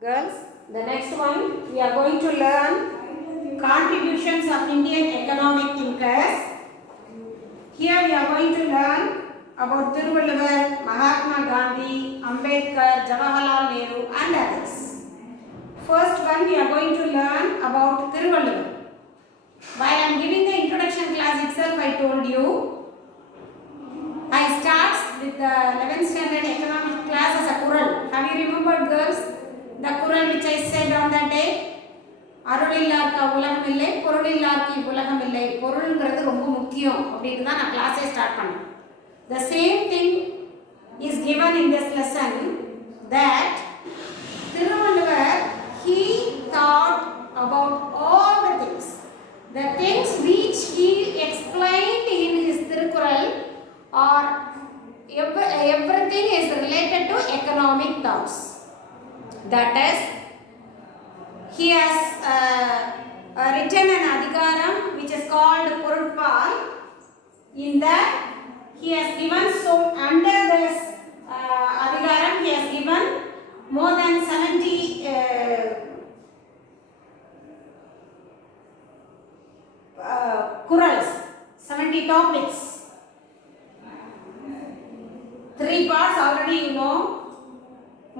Girls, the next one we are going to learn contributions of Indian economic thinkers. Here we are going to learn about Thiruvalluvar, Mahatma Gandhi, Ambedkar, Jawaharlal Nehru and others. First one we are going to learn about Thiruvalluvar. While I am giving the introduction class itself, I told you, I start with the 11th standard economic class as a Kural. Have you remembered, girls? The Kural which I said on that day, அருளில்லார்க்கு உலகம் இல்லை, பொருளில்லார்க்கு உலகம் இல்லை. பொருள்ங்கிறது ரொம்ப முக்கியம் அப்படின்னு தான் நான் கிளாஸே start பண்ணேன். The same thing is given in this lesson that Thiruvalluvar, he thought about all the things. The things which he explained in his Thirukural or everything is related to economic thoughts. That is, he has written an adhikaram which is called Porutpal. In that, he has given, so under this adhikaram, he has given more than 70 Kurals, 70 topics. 3 parts already you know.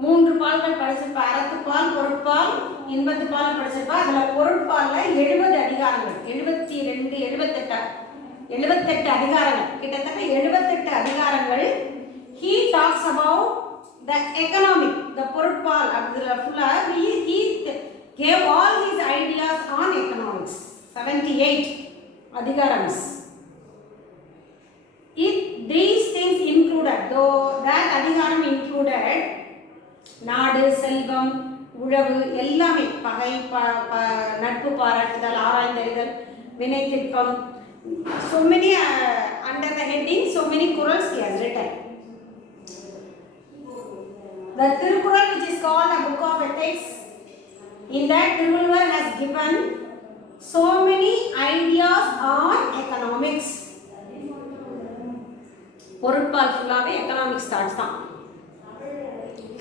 3 பால்கள் படிச்சிருப்பா. அறத்துப்பால், பொருட்பால், இன்பத்துப்பால் படிச்சிருப்பா. அதில் பொருட்பாலில் 70 அதிகாரங்கள், 78 அதிகாரங்கள், கிட்டத்தட்ட 78 அதிகாரங்கள். He talks about the economic, the பொருட்பால். அதில் ஃபுல்லாக he gave all his ideas on economics. 78 அதிகாரங்கள். These things included, though that அதிகாரம் included நாடு, செல்வம், உழவு எல்லாமே, பகை, நட்பு பாராட்டுதல், ஆராய்ந்தறிதல், வினை திட்பம், so many under the heading, so many Kurals he has written. The Thirukural, which is called a book of ethics, in that Thiruvalluvar has given so many ideas on economics. பொருட்பால் ஃபுல்லாகவே economics thoughts தான்.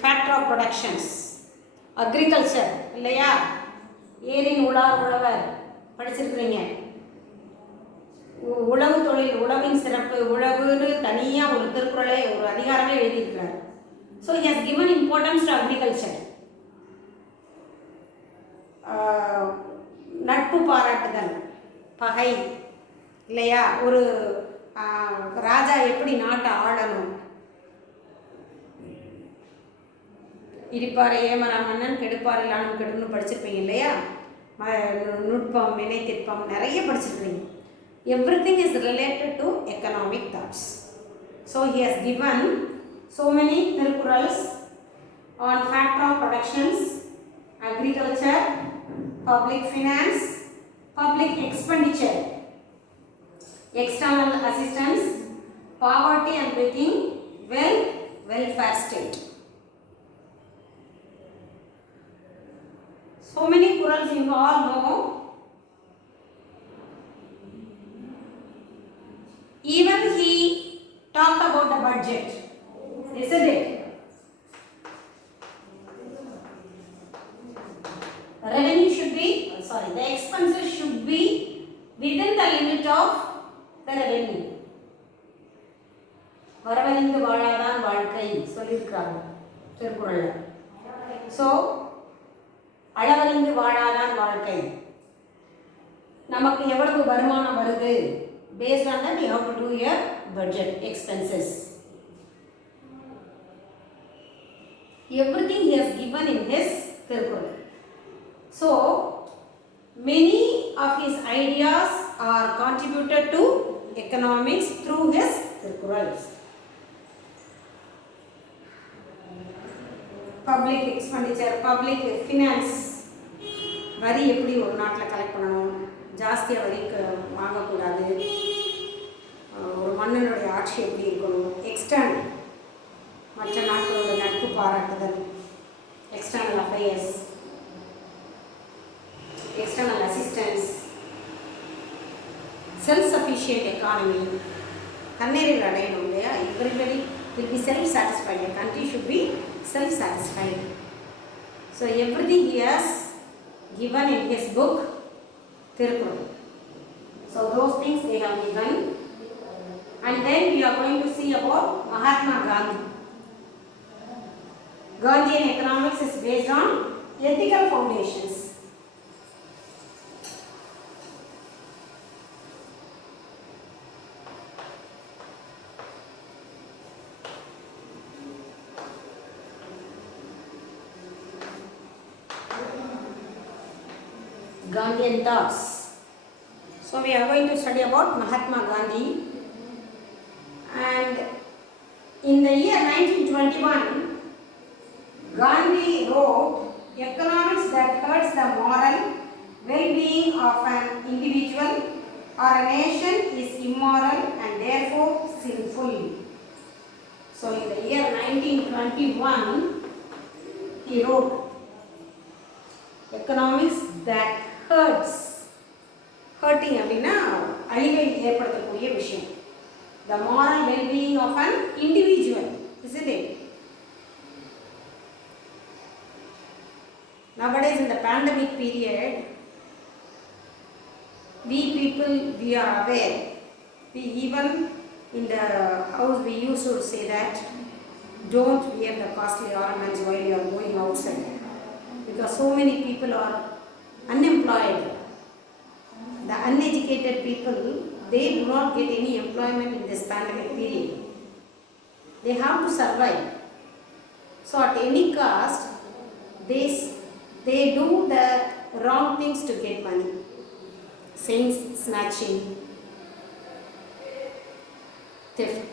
Factor of productions, agriculture இல்லையா, ஏரின் உழார் உழவர் படிச்சிருக்கிறீங்க. உழவு தொழில், உழவின் சிறப்பு, உழவுன்னு தனியாக ஒரு திருக்குறளை, ஒரு அதிகாரமே எழுதியிருக்கிறார். So he has given importance to agriculture. நட்பு பாராட்டுதல், பகை இல்லையா, ஒரு ராஜா எப்படி நாட்டை ஆளணும், இடிப்பாறை ஏமரா மன்னன் கெடுப்பாறை ஆளும் கெடுன்னு படிச்சிருப்பீங்க இல்லையா. நுட்பம், வினை திட்பம் நிறைய படிச்சிருக்கிறீங்க. Everything is related to economic thoughts. So he has given so many Thirukurals on factor of productions, agriculture, public finance, public expenditure, external assistance, poverty and breaking wealth, welfare state. So many Kurals you all know. Even he talked about the budget, isn't it? The revenue should be, the expenses should be within the limit of the revenue. வரவறிந்து வாழாதான் வாழ்க்கை சொல்லியிருக்கிறாங்க திருக்குறள்ல. So அளவறிந்து வாழாதான் வாழ்க்கை. நமக்கு எவ்வளவு வருமானம் வருது, based on that you have to do your budget, expenses. Everything he has given in his Thirukural. So many of his ideas are contributed to economics through his Thirukurals. Public expenditure, public finance, வரி எப்படி ஒரு நாட்டில் collect பண்ணணும், ஜாஸ்தியாக வரி வாங்கக்கூடாது, ஒரு மன்னனுடைய ஆட்சி எப்படி இருக்கணும், எக்ஸ்டர்னல் மற்ற நாட்களோட நட்பு பாராட்டுதல், external affairs, external assistance, self-sufficient economy, தன்னிறைவு அடையணும் இல்லையா. everybody will be self-satisfied. A country should be self-satisfied. So everything he has given in his book Tirukkural. So those things they have given. And then we are going to see about Mahatma Gandhi. Gandhian economics is based on ethical foundations. Gandhian thoughts. So we are going to study about Mahatma Gandhi. And in the year 1921, Gandhi wrote, "Economics that hurts the moral well-being of an individual or a nation is immoral and therefore sinful." So in the year 1921, he wrote, "Economics that hurts." Hurting அப்படின்னா அழிவை ஏற்படுத்தக்கூடிய விஷயம். The moral well-being of an individual, isn't it? Nowadays in the pandemic period, we people, we are aware. We even in the house we used to say that don't wear the costly ornaments while you are going outside, because so many people are unemployed. The uneducated people, they do not get any employment in this pandemic period. They have to survive. So at any cost, they do the wrong things to get money. Chain snatching, theft,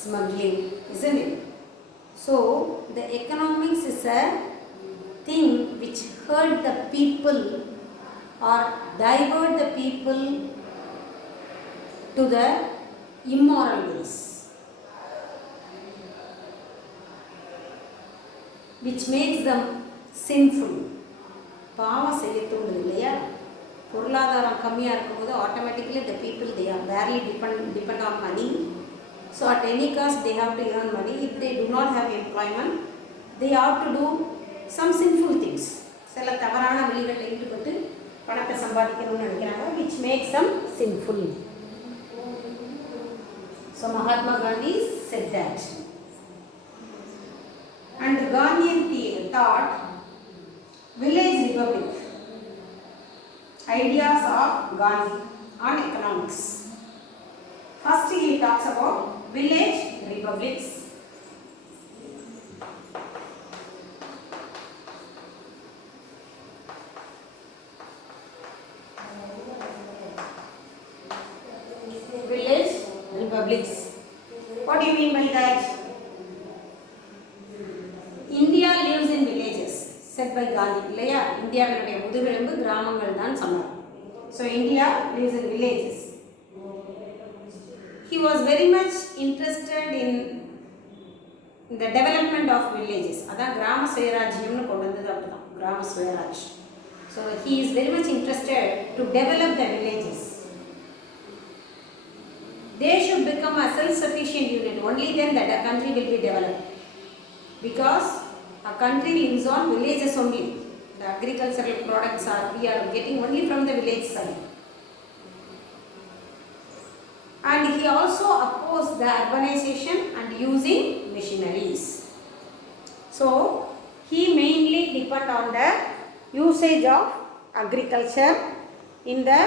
smuggling, isn't it? So the economics is a thing which hurt the people or divert the people to the immoral ways, which makes them sinful. பாவம் செய்ய தோணுது இல்லையா? பொருளாதாரம் கம்மியாக இருக்கும்போது automatically the people they are barely depend on money. So at any cost they have to earn money. If they do not have employment, they have to do some sinful things. சில தவறான வழிகளில் ஈடுபட்டு பணத்தை சம்பாதிக்கணும்னு நினைக்கிறாங்க, which makes them sinful. So Mahatma Gandhi said that. And the Gandhian thought, village republic, ideas of Gandhi on economics. First he talks about village republics. Village republics. What do you mean by that? India lives in villages, said by Gandhi. இல்லையா? இந்தியாவினுடைய முதுகெலும்பு கிராமங்கள் தான் சொன்னார். So India lives in villages. He was very much interested in the development of villages. அதான் கிராம சுயராஜ்யம்னு கொண்டு வந்தது அப்படிதான், கிராம Swaraj. So he is very much interested to develop the villages. They should become a self-sufficient unit. Only then that a country will be developed. Because a country lives on villages only. The agricultural products we are getting only from the village side. And he also opposed the urbanization and using machineries. So he mainly depended on the usage of agriculture in the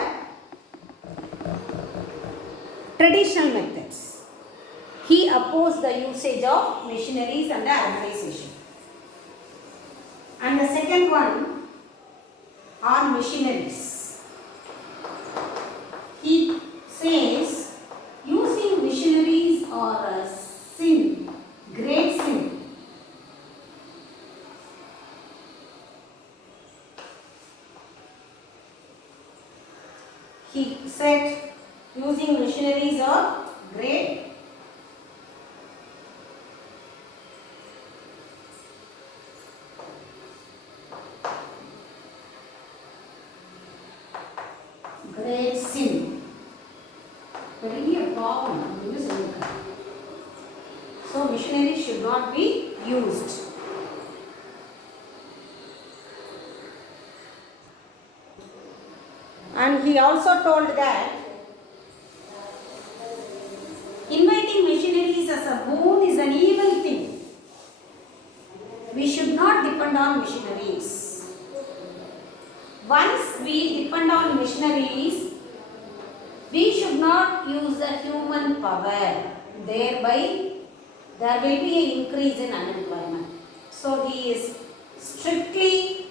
traditional methods. He opposed the usage of machineries and the urbanization. And the second one are machineries. He says using machineries are a sin, great sin. He said using machineries are great sin. பெரிய பாவம் அப்படின்னு சொல்லியிருக்காங்க. So machinery should not be used. And he also told that inviting missionaries as a boon is an evil thing. We should not depend on missionaries. Once we depend on missionaries, we should not use the human power. Thereby, there will be an increase in unemployment. So, he is strictly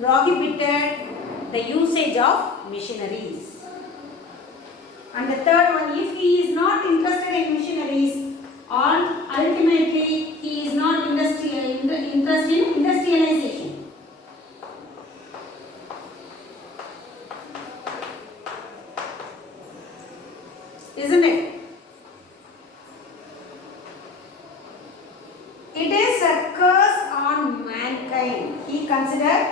prohibited the usage of missionaries. And the third one, if he is not interested in missionaries, ultimately he is not interested in industrialization. Isn't it? It is a curse on mankind. He considered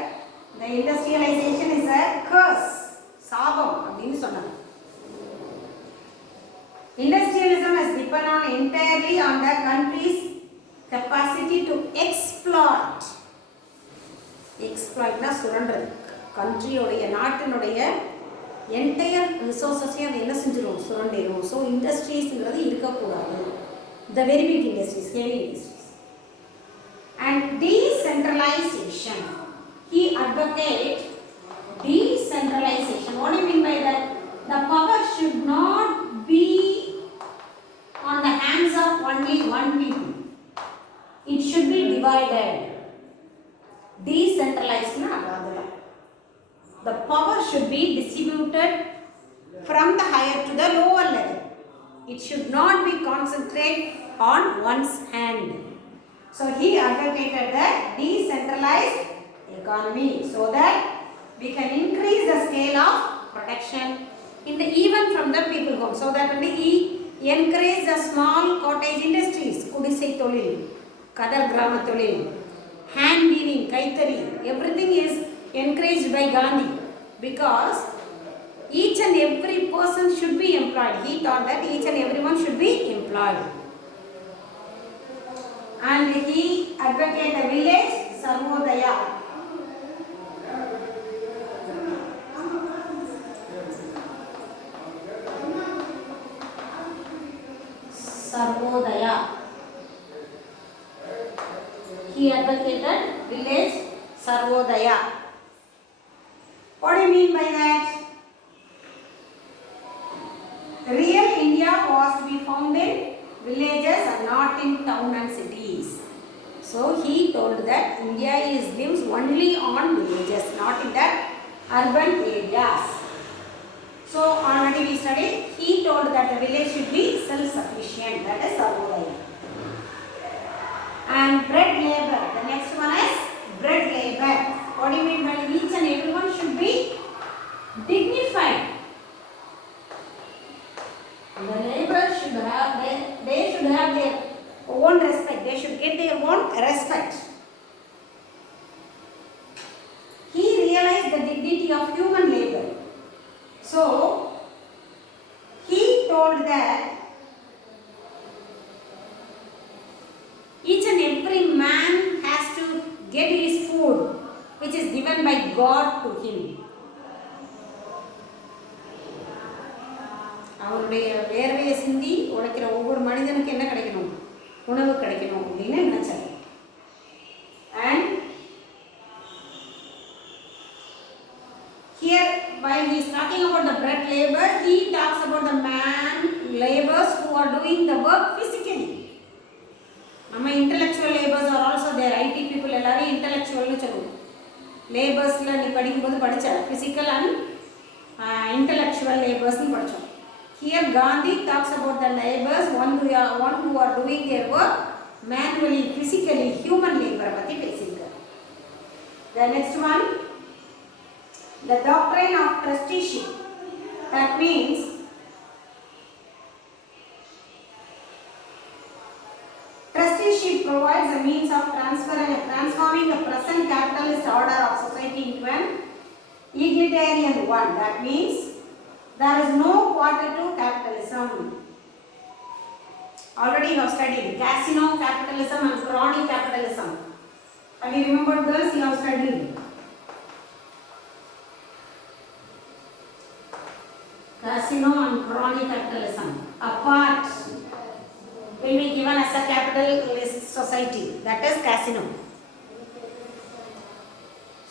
the industrialization is a curse. Sabam அப்படினு சொன்னார். Industrialism has depended entirely on the country's capacity to exploit. Exploit na சுரண்டது. country உடைய நாட்டினுடைய entire resources அது என்ன செஞ்சிரும் சுரண்டிரும். So industries-ங்கிறது இருக்க கூடாது. The very big industries, heavy industries. And decentralization. He advocates decentralization. What do you mean by that? The power should not be on the hands of only one people. It should be divided. Decentralized na adadala. The power should be distributed from the higher to the lower level. It should not be concentrated on one's hand. So he advocated the decentralized economy so that we can increase the scale of production in the even from the people home. So that only he encourage the small cottage industries, kudisai tholil, kadar grama tholil, hand weaving, kaitari, everything is encouraged by Gandhi because each and every person should be employed. He thought that each and everyone should be employed. And he advocated the village Sarvodaya. Sarvodaya. He advocated village Sarvodaya. What do you mean by that? Real India was to be found in villages and not in town and cities. So he told that India lives only on villages, not in the urban areas. So already we studied, he told that the village should be self-sufficient, that is Sarvodaya. And bread labor, the next one is bread labor. What do you mean by each and everyone should be dignified? The labor should have they should have their own respect. They should get their own respect. He realized the dignity of human labor. So he told that each and every man has to get his food, which is given by God to him. அவருடைய வேர்வையை சிந்தி உழைக்கிற ஒவ்வொரு மனிதனுக்கு என்ன கிடைக்கணும், உணவு கிடைக்கணும் அப்படின்னு நினைச்சார். And here while he is talking about the bread labor, he talks about the man laborers who are doing the work physically. நம்ம intellectual laborers are also there. IT people எல்லாரும் intellectualனு சொல்லுவோம். laborsல நீ படிக்கும்போது படிச்ச physical and intellectual laborsனு படிச்சோம். Here Gandhi talks about the laborers, one who are doing their work manually, physically, human labor பத்தி பேசியிருக்கார். The next one, the doctrine of trusteeship. That means trusteeship provides a means of transforming the present capitalist order of society into an egalitarian one. That means there is no quarter to capitalism. Already you have studied casino capitalism and crony capitalism. Have you remembered this? You have studied. casino and crony capitalism apart will be given as a capitalist society, that is casino.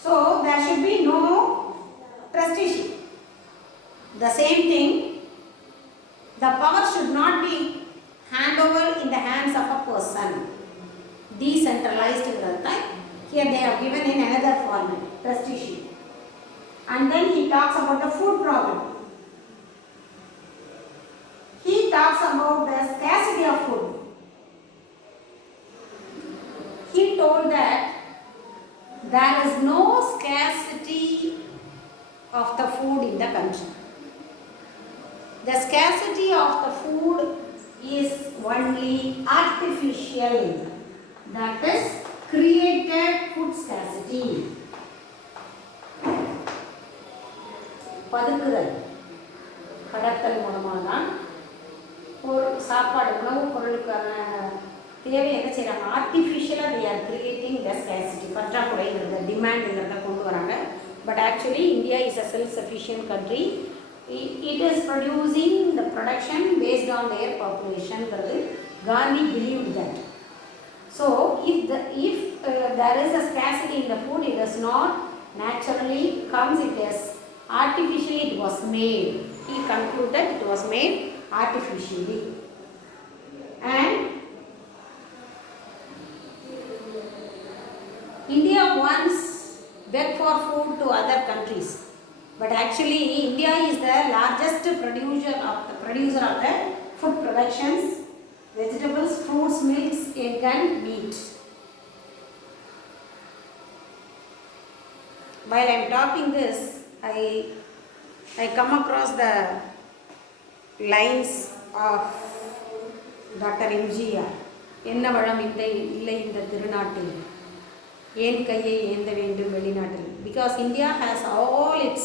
So there should be no trusteeship. The same thing, the power should not be handed over in the hands of a person. Decentralized in the time. Here they have given in another format, trusteeship. And then he talks about the food problem. He talks about the scarcity of food. He told that there is no scarcity of the food in the country. The scarcity of the food is only artificial. That is created food scarcity. பதுக்குதல் கடத்தல் மூலமாக தான் ஒரு சாப்பாடு உணவுப் பொருளுக்கான தேவை என்ன செய்கிறாங்க, ஆர்டிஃபிஷியலாக they are creating the scarcity, பற்றாக்குறைங்கிறத டிமாண்டுங்கிறத கொண்டு வராங்க. But actually India is a self-sufficient country. It is producing the production based on their population. Gandhi believed that. So if there is a scarcity in the food, it does not naturally comes, it is artificially it was made. He concluded it was made artificially. And India once begged for food to other countries, but actually India is the largest producer of the food productions, vegetables, fruits, milks, egg and meat. While I am talking this, I come across the lines of Dr. MGR. என்ன வளம் இல்லை இந்த திருநாட்டில், ஏன் கையை ஏந்த வேண்டும் வெளிநாட்டில். Because India has all its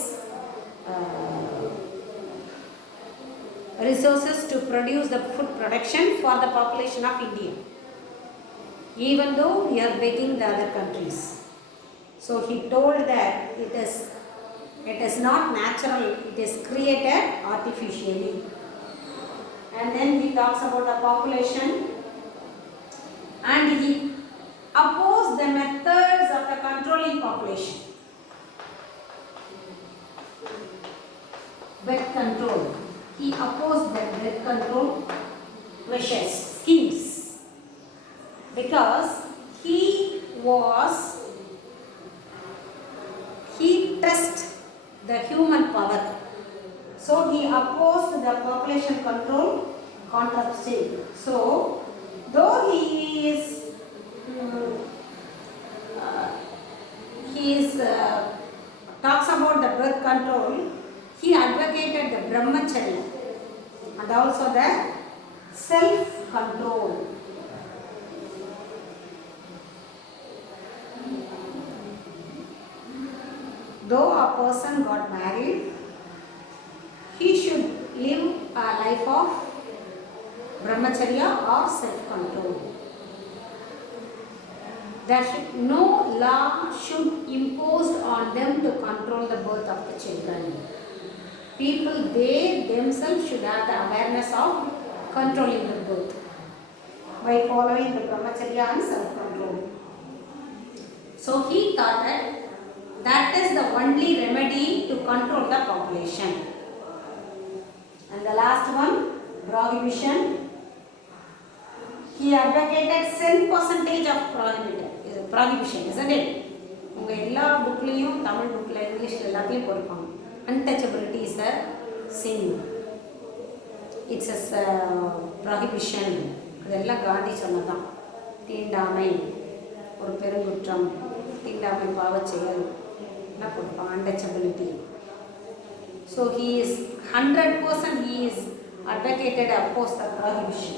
resources to produce the food production for the population of India, even though we are begging the other countries. So he told that it is not natural, it is created artificially. And then he talks about the population and he opposed the methods of the controlling population. Bed control. He opposed the bed control measures, schemes, because he tested the human power. So he opposed the population control contraceptive. So though he talks about the birth control, he advocated the brahmacharya and also the self-control. Though a person got married, he should live a life of brahmacharya or self-control. No law should impose on them to control the birth of the children. People, they themselves should have the awareness of controlling the birth by following the brahmacharya and self-control. So he thought that is the only remedy to control the population. And the last one, prohibition. He advocated 10% of prohibition, isn't it? உங்க எல்லா புக்லையும் தமிழ் புக்கில் இங்கிலீஷில் எல்லாத்தையும் போயிருப்பாங்க. Untouchability is a sin. It's a prohibition. அதெல்லாம் காந்தி சொன்னதான். தீண்டாமை ஒரு பெருங்குற்றம், தீண்டாமை பாவச் செயல் எல்லாம் போயிருப்பாங்க. Untouchability. So he is 100% he is advocated opposed the prohibition.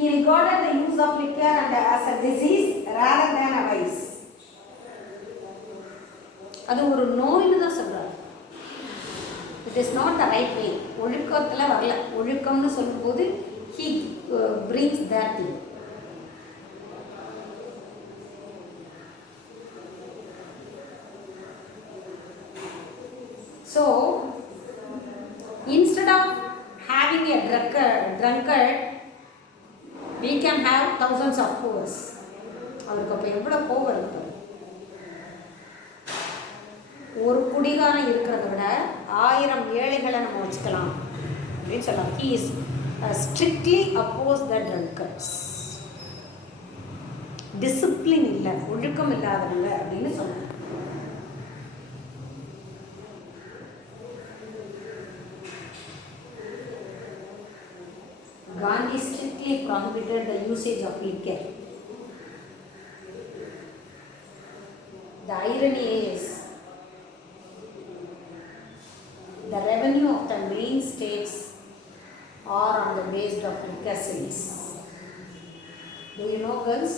He regarded the use of liquor and as a disease rather than a vice. அது ஒரு நோய்னு தான் சொல்றாரு. It is not the right way. ஒழுக்கத்தில் வரல. ஒழுக்கம்னு சொல்லும்போது he brings that thing. So, instead of having a drunkard, we can have thousands of poors. அவருக்கு அப்போ எவ்வளோ கோவம் இருக்கு. ஒரு குடிகாரன் இருக்கிறத விட 1000 ஏழைகளை நம்ம வச்சுக்கலாம் அப்படின்னு சொல்லலாம். He is strictly opposed the drunkards. Discipline இல்லை, ஒழுக்கம் இல்லாதவங்க அப்படின்னு சொன்னாங்க. Gandhi strictly prohibited the usage of liquor. The irony is, the revenue of the main states are on the basis of liquor sales. Do you know, girls?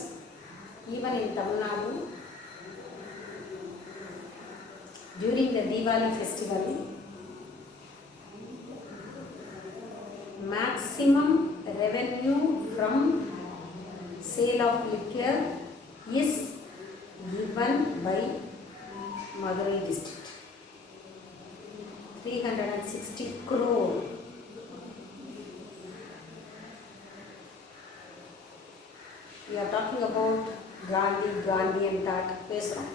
Even in Tamil Nadu, during the Diwali festival, maximum revenue from sale of liquor is given by Madurai district. 360 crore. We are talking about Gandhi and that பேசுகிறோம்.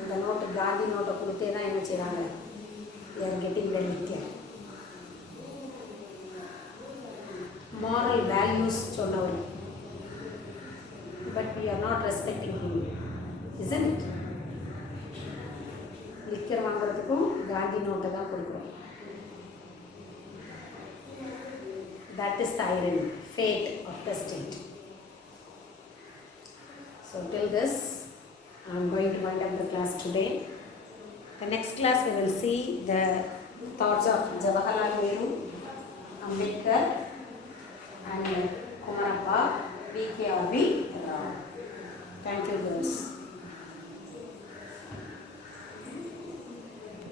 அந்த note Gandhi நோட்டை கொடுத்தே தான் என்ன செய்கிறாங்க, they are getting the liquor. Moral values சொன்னவர், but we are not respecting him, isn't it? Liquor வாங்குறதுக்கும் காந்தி நோட்டை தான் கொடுக்குறோம். That is the irony, fate of the state. So till this, I am going to wind up the class today. The next class we will see the thoughts of Jawaharlal Nehru, Ambedkar and Kumarappa, P.K.R.B. Rao. Thank you, girls.